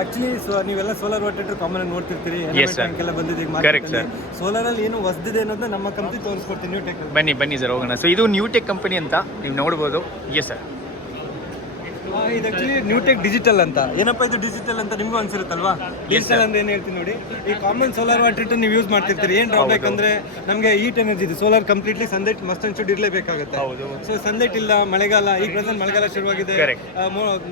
Actually ನೀವೆಲ್ಲ solar water common ಆಗಿ ನೋಡ್ತಿರ್ತೀರಿ, tank ಎಲ್ಲ ಬಂದಿದೆ ಈಗ ಕರೆಕ್ಟ್ ಸರ್. ಸೋಲಾರ್ ಅಲ್ಲಿ ಏನು ಹೊಸದಿದೆ ಅನ್ನೋದನ್ನ ನಮ್ಮ ಕಂಪ್ನಿ ತೋರಿಸ್ಕೊಡ್ತೀನಿ ನ್ಯೂ ಟೆಕ್. ಬನ್ನಿ ಸರ್ ಹೋಗೋಣ. ಸೊ ಇದು ನ್ಯೂ ಟೆಕ್ ಕಂಪನಿ ಅಂತ ನೀವು ನೋಡ್ಬೋದು. ಎಸ್ ಸರ್, ಇದು ಆಕ್ಚುಲಿ ನ್ಯೂ ಟೆಕ್ ಡಿಜಿಟಲ್ ಅಂತ. ಏನಪ್ಪ ಇದು ಡಿಜಿಟಲ್ ಅಂತ ನಿಮ್ಗೂ ಅನ್ಸಿರುತ್ತಲ್ವಾ? ಡಿಜಿಟಲ್ ಅಂದ್ರೆ ಏನ್ ಹೇಳ್ತೀನಿ ನೋಡಿ, ಈ ಕಾಮನ್ ಸೋಲಾರ್ ವಾಟರ್ ನೀವು ಯೂಸ್ ಮಾಡ್ತಿರ್ತೀರಿ. ಏನ್ ಡ್ರಾಬ್ಯಾಕ್ ಅಂದ್ರೆ ನಮಗೆ ಹೀಟ್ ಎನರ್ಜಿ ಇದೆ. Solar completely sunlight must and should ಇರಲೇಬೇಕಾಗುತ್ತೆ. ಸೊ ಸನ್ಲೈಟ್ ಇಲ್ಲ, ಮಳೆಗಾಲ, ಈಗ ಪ್ರೆಸೆಂಟ್ ಮಳೆಗಾಲ ಶುರುವಾಗಿದೆ,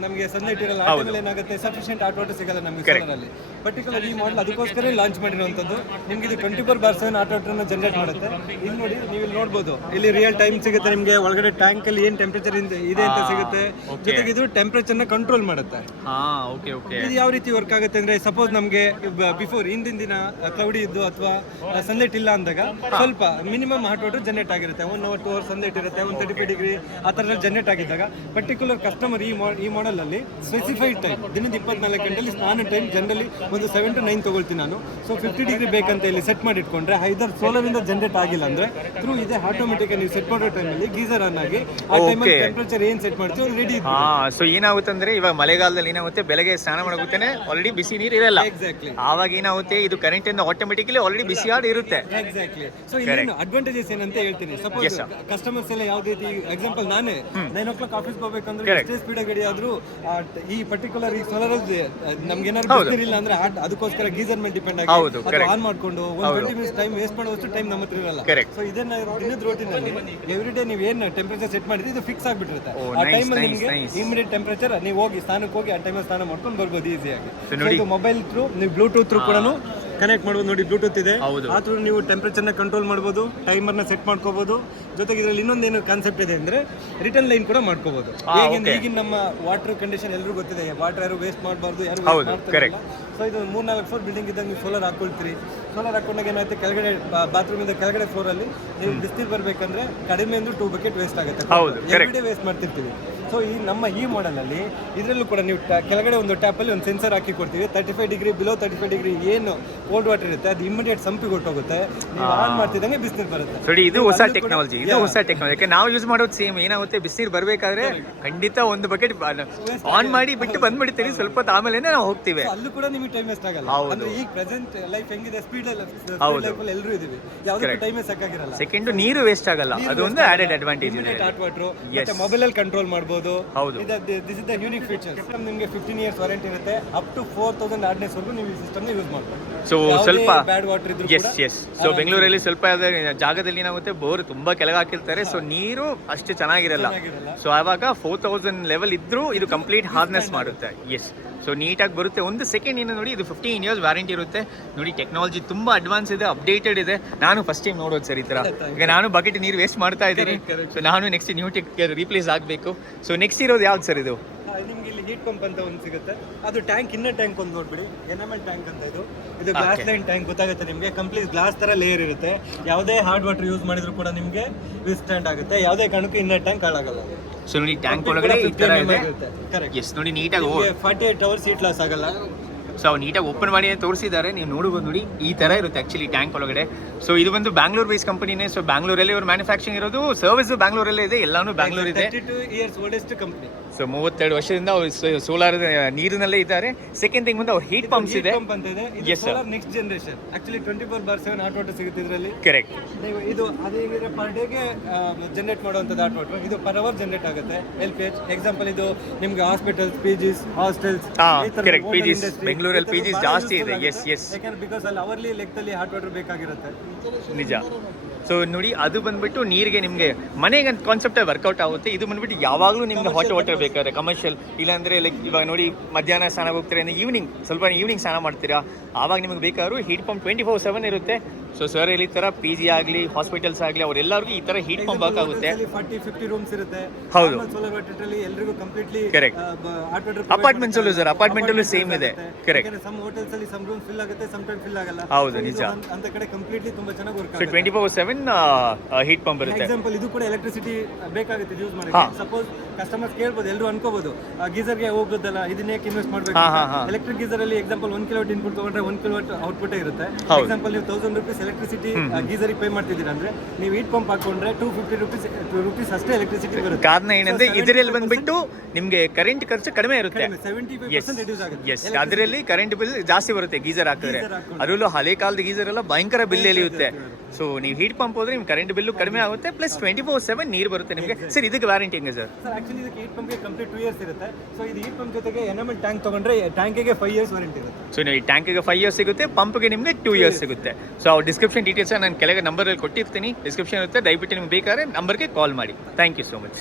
ನಮಗೆ ಸನ್ಲೈಟ್ ಇರಲ್ಲ. ಆ ಟೈಮಲ್ಲಿ ಏನಾಗುತ್ತೆ, ಸಫಿಷಿಯಂಟ್ ಹಾಟ್ ವಾಟರ್ ಸಿಗಲ್ಲ ನಮಗೆ ಸೋಲಾರ್ ಅಲ್ಲಿ. ಪರ್ಟಿಕ್ಯುಲರ್ ಈ ಮಾಡೆಲ್ ಅದಕ್ಕೋಸ್ಕರ ಲಾಂಚ್ ಮಾಡಿರುವಂತದ್ದು. ನಿಮ್ಗೆ ಇದು 24/7 ಹಾಟ್ ವಾಟರ್ ಜನರೇಟ್ ಮಾಡುತ್ತೆ. ಇಲ್ಲಿ ನೋಡಿ, ನೀವು ಇಲ್ಲಿ ನೋಡ್ಬೋದು, ಇಲ್ಲಿ ರಿಯಲ್ ಟೈಮ್ ಸಿಗುತ್ತೆ ನಿಮಗೆ. ಒಳಗಡೆ ಟ್ಯಾಂಕ್ ಅಲ್ಲಿ ಏನ್ ಟೆಂಪರೇಚರ್ ಇದೆ ಅಂತ ಸಿಗುತ್ತೆ. ಜೊತೆಗೆ ಇದು ಟೆಂಪರೇಚರ್ ನ ಕಂಟ್ರೋಲ್ ಮಾಡುತ್ತೆ. ಇದು ಯಾವ ರೀತಿ ವರ್ಕ್ ಆಗುತ್ತೆ ಅಂದ್ರೆ, ಸಪೋಸ್ ನಮಗೆ ಬಿಫೋರ್ ಹಿಂದಿನ ದಿನ ಕ್ಲೌಡಿ ಇದ್ದು ಅಥವಾ ಸನ್ಲೈಟ್ ಇಲ್ಲ ಅಂದಾಗ ಸ್ವಲ್ಪ ಮಿನಿಮಮ್ ಹಾಟ್ ವಾಟರ್ ಜನರೇಟ್ ಆಗಿರುತ್ತೆ. 1 hour 2 hours ಸನ್ಲೈಟ್ ಇರುತ್ತೆ, 135 ಡಿಗ್ರಿ ಆ ಥರ ಜನರೇಟ್ ಆಗಿದ್ದಾಗ ಪರ್ಟಿಕ್ಯುಲರ್ ಕಸ್ಟಮರ್ ಈ ಮಾಡೆಲ್ ಅಲ್ಲಿ ಸ್ಪೆಸಿಫೈಡ್ ಟೈಮ್, ದಿನದ 24 ಗಂಟೆಯಲ್ಲಿ ಸ್ನಾನ ಟೈಮ್ ಜನರಲಿ ಒಂದು 7 to 9 ತಗೊಳ್ತೀನಿ ನಾನು. ಸೊ 50 ಡಿಗ್ರಿ ಬೇಕಂತ ಇಲ್ಲಿ ಸೆಟ್ ಮಾಡಿ ಇಟ್ಕೊಂಡ್ರೆ, ಐದರ್ ಸೋಲಾರ್ ಇಂದ ಜನರೇಟ್ ಆಗಿಲ್ಲ ಅಂದ್ರೆ ಥ್ರೂ ಇದೆ ಆಟೋಮೆಟಿಕ್ ನೀವು ಸೆಟ್ ಮಾಡೋ ಟೈಮಲ್ಲಿ ಗೀಸರ್ ಆನ್ ಆಗಿ ಆ ಟೈಮಲ್ಲಿ ಟೆಂಪರೇಚರ್ ಏನ್ ಸೆಟ್ ಮಾಡ್ತೀವಿ ರೆಡಿ ಇದೆ. ಸೊ ಏನಾಗುತ್ತೆ ಅಂದ್ರೆ, ಇವಾಗ ಮಳೆಗಾಲದಲ್ಲಿ ಏನಾಗುತ್ತೆ, ಬೆಳಗ್ಗೆ ಸ್ನಾನ ಮಾಡೋಗುತ್ತೇನೆ ಆಲ್ರೆಡಿ ಬಿಸಿ ನೀರು ಇರಲ್ಲ. ಎಕ್ಸಾಕ್ಟ್ಲಿ. ಆವಾಗ ಏನಾಗುತ್ತೆ, ಇದು ಕರೆಂಟ್ ಇಂದ ಆಟೋಮೆಟಿಕಲಿ ಆಲ್ರೆಡಿ ಬಿಸಿ ಆಡ್ ಇರುತ್ತೆ. ಎಕ್ಸಾಕ್ಟ್ಲಿ. ಸೊ ಇಲ್ಲಿ ಅಡ್ವಾಂಟೇಜಸ್ ಏನಂತ ಹೇಳ್ತೀನಿ. ಸಪೋಸ್ ಕಸ್ಟಮರ್ಸ್ ಎಲ್ಲ ಯಾವ್ದು ರೀತಿ, ಎಕ್ಸಾಂಪಲ್ ನಾನೇ 9 o'clock ಆಫೀಸ್ ಹೋಗ್ಬೇಕಂದ್ರೆ ಎಷ್ಟೇ ಸ್ಪೀಡ್ ಗಡಿ ಆದ್ರೂ ಈ ಪರ್ಟಿಕ್ಯುಲರ್ ಈ ಸೋಲಾರ್ ನಮ್ಗೆ ಏನಾದ್ರು ಇಲ್ಲ ಅಂದ್ರೆ ಅದಕ್ಕೋಸ್ಕರ ಗೀಸರ್ ಮೇಲೆ ಡಿಪೆಂಡ್ ಆಗಿ ಆನ್ ಮಾಡ್ಕೊಂಡು 120 minutes ಟೈಮ್ ವೇಸ್ಟ್ ಮಾಡೋಷ್ಟು ಟೈಮ್ ನಮ್ಮ ಹತ್ರ ಇರಲ್ಲ. ಸೊ ಇದನ್ನ ದಿನದ ರೋಟೀನ್ ಅಲ್ಲಿ ಎವ್ರಿ ಡೇ ನೀವು ಏನ್ ಟೆಂಪರೇಚರ್ ಸೆಟ್ ಮಾಡಿದ್ರೆ ಇದು ಫಿಕ್ಸ್ ಆಗಿಬಿಟ್ಟಿರುತ್ತೆ. ಆ ಟೈಮ್ ಅಲ್ಲಿ ನಿಮಗೆ ಇಮಿಡಿಯೇಟ್ ಟೆಂಪರೇಚರ್ ನೀವು ಹೋಗಿ ಸ್ನಾನಕ್ಕೆ ಹೋಗಿ ಆ ಟೈಮಲ್ಲಿ ಸ್ನಾನ ಮಾಡ್ಕೊಂಡು ಬರ್ಬೋದು ಈಸಿಯಾಗಿ. ಇದು ಮೊಬೈಲ್ ಥ್ರೂ ನೀವು ಬ್ಲೂಟೂತ್ ಥ್ರೂ ಕೂಡ ಕನೆಕ್ಟ್ ಮಾಡ್ಬೋದು. ನೋಡಿ, ಬ್ಲೂಟೂತ್ ಇದೆ, ಆ ಥ್ರೂ ನೀವು ಟೆಂಪರೇಚರ್ನ ಕಂಟ್ರೋಲ್ ಮಾಡ್ಬೋದು, ಟೈಮರ್ನ ಸೆಟ್ ಮಾಡ್ಕೋಬಹುದು. ಜೊತೆಗೆ ಇದರಲ್ಲಿ ಇನ್ನೊಂದೇನು ಕಾನ್ಸೆಪ್ಟ್ ಇದೆ ಅಂದ್ರೆ, ರಿಟರ್ನ್ ಲೈನ್ ಕೂಡ ಮಾಡ್ಕೋಬಹುದು. ಈಗಿನ ನಮ್ಮ ವಾಟರ್ ಕಂಡೀಷನ್ ಎಲ್ಲರೂ ಗೊತ್ತಿದೆ, ವಾಟರ್ ಯಾರು ವೇಸ್ಟ್ ಮಾಡಬಾರ್ದು, ಯಾರು ಮಾಡ್ತಾರೆ. ಸೊ ಇದು 3-4 ಫ್ಲೋರ್ ಬಿಲ್ಡಿಂಗ್ ಇದ್ದಾಗ ನೀವು ಸೋಲಾರ್ ಹಾಕೊಳ್ತೀರಿ. ಸೋಲಾರ್ ಹಾಕೊಂಡಾಗ ಏನಾಗುತ್ತೆ, ಕೆಳಗಡೆ ಬಾತ್ರೂಮ್ ಇಂದ ಕೆಳಗಡೆ ಫ್ಲೋರ್ ಅಲ್ಲಿ ನೀವು ಬಿಸಿಲು ಬರ್ಬೇಕಂದ್ರೆ ಕಡಿಮೆ ಅಂದ್ರೆ 2 bucket ವೇಸ್ಟ್ ಆಗುತ್ತೆ. ಎವ್ರಿಡೇ ವೇಸ್ಟ್ ಮಾಡ್ತಿರ್ತೀವಿ. ಸೊ ಈ ಮಾಡೆಲ್ ಅಲ್ಲಿ ಇದರಲ್ಲೂ ಕೂಡ ನೀವು ಕೆಳಗಡೆ ಒಂದು ಟ್ಯಾಪ್ ಅಲ್ಲಿ ಒಂದು ಸೆನ್ಸರ್ ಹಾಕಿ ಕೊಡ್ತೀವಿ. 35 ಡಿಗ್ರಿ ಬಿಲೋ 35 ಡಿಗ್ರಿ ಏನು ಕೋಲ್ಡ್ ವಾಟರ್ ಇರುತ್ತೆ ಅದು ಇಮಿಡಿಯೇಟ್ ಸಂಪಿಗೆ ಹೊಟ್ಟೋಗುತ್ತೆ. ನೀವು ಆನ್ ಮಾಡ್ತಿದ್ದಂಗೆ ಬಿಸಿನೀರು ಬರುತ್ತೆ. ನೋಡಿ, ಇದು ಹೊಸ ಟೆಕ್ನಾಲಜಿ. ನಾವು ಯೂಸ್ ಮಾಡೋದು ಸೇಮ್. ಏನಾಗುತ್ತೆ, ಬಿಸಿನೀರು ಬರಬೇಕಾದ್ರೆ ಖಂಡಿತ ಒಂದು ಬಕೆಟ್ ಆನ್ ಮಾಡಿ ಬಿಟ್ಟು ಬಂದ್ಬಿಡ್ತೀವಿ. ಸ್ವಲ್ಪ ಹೊತ್ತು ಆಮೇಲೆ ನಾವು ಹೋಗ್ತೀವಿ. ಅಲ್ಲೂ ಕೂಡ ನಿಮಗೆ ಟೈಮ್ ವೇಸ್ಟ್ ಆಗಲ್ಲ. ಅಂದ್ರೆ ಈಗ ಪ್ರೆಸೆಂಟ್ ಲೈಫ್ ಹೆಂಗಿದೆ, ಸ್ಪೀಡ್ ಲೈಫ್ ಅಲ್ಲಿ ಎಲ್ಲರೂ ಇದೀವಿ, ಯಾವುದೇ ಟೈಮ್ ಸಾಕಾಗಿರಲ್ಲ. ಸೆಕೆಂಡ್ ನೀರು ವೇಸ್ಟ್ ಆಗಲ್ಲ, ಅದು ಒಂದು ಆಡೆಡ್ ಅಡ್ವಾಂಟೇಜ್ ಇದೆ. ಹಾಟ್ ವಾಟರ್ ಮತ್ತೆ ಮೊಬೈಲ್ ಅಲ್ಲಿ ಕಂಟ್ರೋಲ್ ಮಾಡಬಹುದು. This is the unique feature. ನಿಮಗೆ 15 years ವಾರಂಟಿ ಇರುತ್ತೆ. ಅಪ್ ಟು 4000 ಹಾರ್ಡ್ನೆಸ್ ವರೆಗೂ ನೀವು ಈ ಸಿಸ್ಟಮ್ ಯೂಸ್ ಮಾಡಬಹುದು. ಸೊ ಸ್ವಲ್ಪ ಬ್ಯಾಡ್ ವಾಟರ್ ಇದ್ರೂ ಕೂಡ. ಸೊ ಬೆಂಗಳೂರಲ್ಲಿ ಸ್ವಲ್ಪ ಜಾಗದಲ್ಲಿ ಏನಾಗುತ್ತೆ, ಬೋರ್ ತುಂಬಾ ಕೆಳಗೆ ಹಾಕಿರ್ತಾರೆ, ಸೊ ನೀರು ಅಷ್ಟು ಚೆನ್ನಾಗಿರಲ್ಲ. ಸೊ ಆವಾಗ 4000 ಲೆವೆಲ್ ಇದ್ರೂ ಇದು ಕಂಪ್ಲೀಟ್ ಹಾರ್ಡ್ನೆಸ್ ಮಾಡುತ್ತೆ. ಸೊ ನೀಟಾಗಿ ಬರುತ್ತೆ. ಒಂದು ಸೆಕೆಂಡ್ ಏನು ನೋಡಿ, ಇದು 15 years ವ್ಯಾರಂಟಿ ಇರುತ್ತೆ. ನೋಡಿ, ಟೆಕ್ನಾಲಜಿ ತುಂಬಾ ಅಡ್ವಾನ್ಸ್ ಇದೆ, ಅಪ್ಡೇಟೆಡ್ ಇದೆ. ನಾನು ಫಸ್ಟ್ ಟೈಮ್ ನೋಡೋದು ಸರ್ ಈ ಥರ. ಈಗ ನಾನು ಬಕೆಟ್ ನೀರು ವೇಸ್ಟ್ ಮಾಡ್ತಾ ಇದ್ದೀನಿ. ಸೊ ನಾನು ನೆಕ್ಸ್ಟ್ ನ್ಯೂ ಟೆಕ್ ರೀಪ್ಲೇಸ್ ಆಗಬೇಕು. ಸೊ ನೆಕ್ಸ್ಟ್ ಇರೋದು ಯಾವ್ದು ಸರ್ ಇದು? ನಿಮ್ಗೆ ಇಲ್ಲಿ ಹೀಟ್ ಪಂಪ್ ಅಂತ ಒಂದು ಸಿಗುತ್ತೆ. ಅದು ಟ್ಯಾಂಕ್, ಇನ್ನರ್ ಟ್ಯಾಂಕ್ ಒಂದು ನೋಡ್ಬಿಡಿ, ಎನ್ಎಂಎಲ್ ಟ್ಯಾಂಕ್ ಅಂತ. ಇದು ಗ್ಲಾಸ್ ಲೈನ್ ಟ್ಯಾಂಕ್ ಗೊತ್ತಾಗುತ್ತೆ ನಿಮಗೆ. ಕಂಪ್ಲೀಟ್ ಗ್ಲಾಸ್ ತರ ಲೇಯರ್ ಇರುತ್ತೆ. ಯಾವುದೇ ಹಾರ್ಡ್ ವಾಟರ್ ಯೂಸ್ ಮಾಡಿದ್ರು ಕೂಡ ನಿಮಗೆ ವಿಸ್ಟ್ಯಾಂಡ್ ಆಗುತ್ತೆ. ಯಾವುದೇ ಕಾರಣಕ್ಕೂ ಇನ್ನರ್ ಟ್ಯಾಂಕ್ ಹಾಳಾಗಲ್ಲ. ಸೊ ನೋಡಿ, ಟ್ಯಾಂಕ್ ಒಳಗಡೆ ಈ ತರ ಇದೆ. ಎಸ್, ನೋಡಿ ನೀಟಾಗಿ 48 hours ಹೀಟ್ ಲಾಸ್ ಆಗಲ್ಲ. ಸೊ ನೀಟಾಗಿ ಓಪನ್ ಮಾಡಿ ತೋರಿಸಿದ್ದಾರೆ, ನೀವು ನೋಡಬಹುದು. ನೋಡಿ, ಈ ತರ ಇರುತ್ತೆ ಆಕ್ಚುಲಿ ಟ್ಯಾಂಕ್ ಒಳಗಡೆ. ಸೊ ಇದು ಒಂದು ಬ್ಯಾಂಗ್ಳೂರ್ ಬೇಸ್ ಕಂಪನಿನೇ. ಸೊ ಬ್ಯಾಂಗ್ಳೂರಲ್ಲಿ ಅವರು ಮ್ಯಾನುಫ್ಯಾಕ್ಚರಿಂಗ್ ಇರೋದು, ಸರ್ವಿಸ್ ಬ್ಯಾಂಗ್ಳೂರಲ್ಲೇ ಇದೆ, ಎಲ್ಲಾನು ಬ್ಯಾಂಗ್ಳೂರ್ ಇದೆ. 32 years oldest ಕಂಪನಿ. ಸೊ 32 ವರ್ಷದಿಂದ ಅವರು ಸೋಲಾರ್ ನೀರಿನಲ್ಲೇ ಇದ್ದಾರೆ. ಸೆಕೆಂಡ್ ಥಿಂಗ್ ಬಂದು ಅವ್ರ ಹೀಟ್ ಪಂಪ್ಸ್ ಇದೆ. Solar next generation. Actually 24/7 hot water ಸಿಗುತ್ತೆ ಇದರಲ್ಲಿ. ಕರೆಕ್ಟ್. ಇದು ಅದೇನಿದೆ, ಪರ್ ಡೇಗೆ ಜನರೇಟ್ ಮಾಡುವಂಥದ್ದು ಹಾಟ್ ವಾಟರ್. ಇದು ಪರ್ ಅವರ್ ಜನರೇಟ್ ಆಗುತ್ತೆ. LPH ಎಕ್ಸಾಂಪಲ್, ಇದು ನಿಮ್ಗೆ hospitals, PGs, hostels, correct, PGs ಬೆಂಗಳೂರಲ್ಲಿ PGs ಜಾಸ್ತಿ ಇದೆ. ಯಾಕಂದ್ರೆ ಬಿಕಾಸ್ ಅಲ್ಲಿ ಅವರ್ಲಿ ಲೆಕ್ಕದಲ್ಲಿ ಹಾಟ್ ವಾಟರ್ ಬೇಕಾಗಿರುತ್ತೆ. ನಿಜ. ಸೊ ನೋಡಿ, ಅದು ಬಂದ್ಬಿಟ್ಟು ನೀರಿಗೆ ನಿಮಗೆ ಮನೆಗೆ ಕಾನ್ಸೆಪ್ಟ್ ವರ್ಕೌಟ್ ಆಗುತ್ತೆ. ಇದು ಬಂದ್ಬಿಟ್ಟು ಯಾವಾಗಲೂ ನಿಮ್ಗೆ ಹಾಟ್ ವಾಟರ್ ಬೇಕಾದ್ರೆ ಕಮರ್ಷಿಯಲ್, ಇಲ್ಲಾಂದ್ರೆ ಲೈಕ್ ಇವಾಗ ನೋಡಿ, ಮಧ್ಯಾಹ್ನ ಸ್ನಾನ ಹೋಗ್ತೀರಾ ಅಂದ್ರೆ ಈವ್ನಿಂಗ್ ಸ್ನಾನ ಮಾಡ್ತೀರಾ, ಆವಾಗ ನಿಮಗೆ ಬೇಕಾದ್ರೂ ಹೀಟ್ ಪಂಪ್ 24/7 ಇರುತ್ತೆ. ಸೊ ಸರ್ ಇಲ್ಲಿ ತರ PG ಆಗಲಿ, ಹಾಸ್ಪಿಟಲ್ಸ್ ಆಗಲಿ, ಅವರೆಲ್ಲರಿಗೂ ಈ ತರ ಹೀಟ್ ಪಂಪ್ ಬೇಕಾಗುತ್ತೆ. 40-50 ರೂಮ್ಸ್ ಇರುತ್ತೆ. ಹೌದು, ಸೋಲಾರ್ ವಾಟರ್ ಅಲ್ಲಿ ಎಲ್ಲರಿಗೂ completely correct. Hot water apartments ಅಲ್ಲೂ ಸರ್, ಅಪಾರ್ಟ್ಮೆಂಟ್ ಅಲ್ಲೂ ಸೇಮ್ ಇದೆ. ಕರೆಕ್ಟ್. ಸಮ್ ಹೋಟೆಲ್ಸ್ ಅಲ್ಲಿ ಸಮ್ ರೂಮ್ಸ್ ಫಿಲ್ ಆಗುತ್ತೆ, ಸಮ್ ಟೈಮ್ ಫಿಲ್ ಆಗಲ್ಲ. ಹೌದು, ನಿಜ. ಅಂತ ಕಡೆ ಕಂಪ್ಲೀಟ್ಲಿ ತುಂಬಾ ಚೆನ್ನಾಗಿ ವರ್ಕ್ ಆಗುತ್ತೆ. 24/7 ಆಪ್ಷನ್ ಹೀಟ್ ಪಂಪ್ ಬರುತ್ತೆ. ಎಕ್ಸಾಂಪಲ್ ಇದು ಕೂಡ ಎಲೆಕ್ಟ್ರಿಸಿಟಿ ಬೇಕಾಗುತ್ತೆ ಯೂಸ್ ಮಾಡಕ್ಕೆ. ಸಪೋಸ್ ಕಸ್ಟಮರ್ಸ್ ಕೇಳ್ಬೋದು, ಎಲ್ಲರೂ ಅನ್ಕೋಬಹುದು ಗೀಸರ್ಗೆ ಹೋಗೋದಲ್ಲ, ಇದನ್ನೇ ಇನ್ವೆಸ್ಟ್ ಮಾಡಬೇಕು. ಎಲೆಕ್ಟ್ರಿಕ್ ಗೀಸರ್ ಅಲ್ಲಿ ಎಕ್ಸಾಂಪಲ್ 1 ಕಿಲೋವಾಟ್ ಇನ್ಪುಟ್ ತಗೊಂಡ್ರೆ 1 ಕಿಲೋವಾಟ್ ಔಟ್ಪುಟ್ ಇರುತ್ತೆ. ಎಕ್ಸಾಂಪಲ್ ನೀವು 1000 rupees ಎಲೆಕ್ಟ್ರಿಸಿಟಿ ಗೀಸರ್ ಪೇ ಮಾಡ್ತಿದ್ದೀರಾ ಅಂದ್ರೆ ನೀವು ಹೀಟ್ ಪಂಪ್ ಹಾಕೊಂಡ್ರೆ 250 rupees ಅಷ್ಟೇ ಎಲೆಕ್ಟ್ರಿಸಿಟಿ ಬರುತ್ತೆ. ಕಾರಣ ಏನಂದ್ರೆ ಇದರಲ್ಲಿ ಬಂದ್ಬಿಟ್ಟು ನಿಮ್ಗೆ ಕರೆಂಟ್ ಖರ್ಚು ಕಡಿಮೆ ಇರುತ್ತೆ. 75% ರಿಡ್ಯೂಸ್ ಆಗುತ್ತೆ. ಎಸ್, ಅದರಲ್ಲಿ ಕರೆಂಟ್ ಬಿಲ್ ಜಾಸ್ತಿ ಬರುತ್ತೆ ಗೀಸರ್ ಹಾಕಿದ್ರೆ. ಅದರಲ್ಲೂ ಹಳೆ ಕಾಲದ ಗೀಸರ್ ಎಲ್ಲ ಭಯಂಕರ ಬಿಲ್ ಎಳೆಯುತ್ತೆ. ಸೊ ನೀವು ಹೀಟ್ ಪಂಪ್ ಹೋದ್ರೆ ನಿಮ್ಗೆ ಕರೆಂಟ್ ಬಿಲ್ಲು ಕಡಿಮೆ ಆಗುತ್ತೆ, ಪ್ಲಸ್ 24/7 ನೀರು ಬರುತ್ತೆ ನಿಮಗೆ. ಸರ್ ಇದಕ್ಕೆ ವ್ಯಾರಂಟಿ ಹೆಂಗೆ ಸರ್? ಸರ್ ಆಕ್ಚುಲಿ ಇದಕ್ಕೆ ಹೀಟ್ ಪಂಪ್ಗೆ ಕಂಪ್ಲೀಟ್ 2 years ಇರುತ್ತೆ. ಸೊ ಇದು ಹೀಟ್ ಪಂಪ್ ಜೊತೆಗೆ ಎನಮಲ್ ಟ್ಯಾಂಕ್ ತಗೊಂಡ್ರೆ ಟ್ಯಾಂಕಿಗೆ 5 years ವಾರಂಟಿ ಇರುತ್ತೆ. ಸೊ ನೀವು ಈ ಟ್ಯಾಂಕಿಗೆ 5 years ಸಿಗುತ್ತೆ, ಪಂಪ್ಗೆ ನಿಮಗೆ 2 years ಸಿಗುತ್ತೆ. ಸೊ ಅವ್ರ ಡಿಸ್ಕ್ರಿಪ್ಷನ್ ಡೀಟೇಲ್ಸ್ ನಾನು ಕೆಳಗೆ ನಂಬರಲ್ಲಿ ಕೊಟ್ಟಿರ್ತೀನಿ, ಡಿಸ್ಕ್ರಿಪ್ಷನ್ ಇರುತ್ತೆ. ದಯವಿಟ್ಟು ನಿಮ್ಗೆ ಬೇಕಾದ್ರೆ ನಂಬರ್ಗೆ ಕಾಲ್ ಮಾಡಿ. Thank you so much.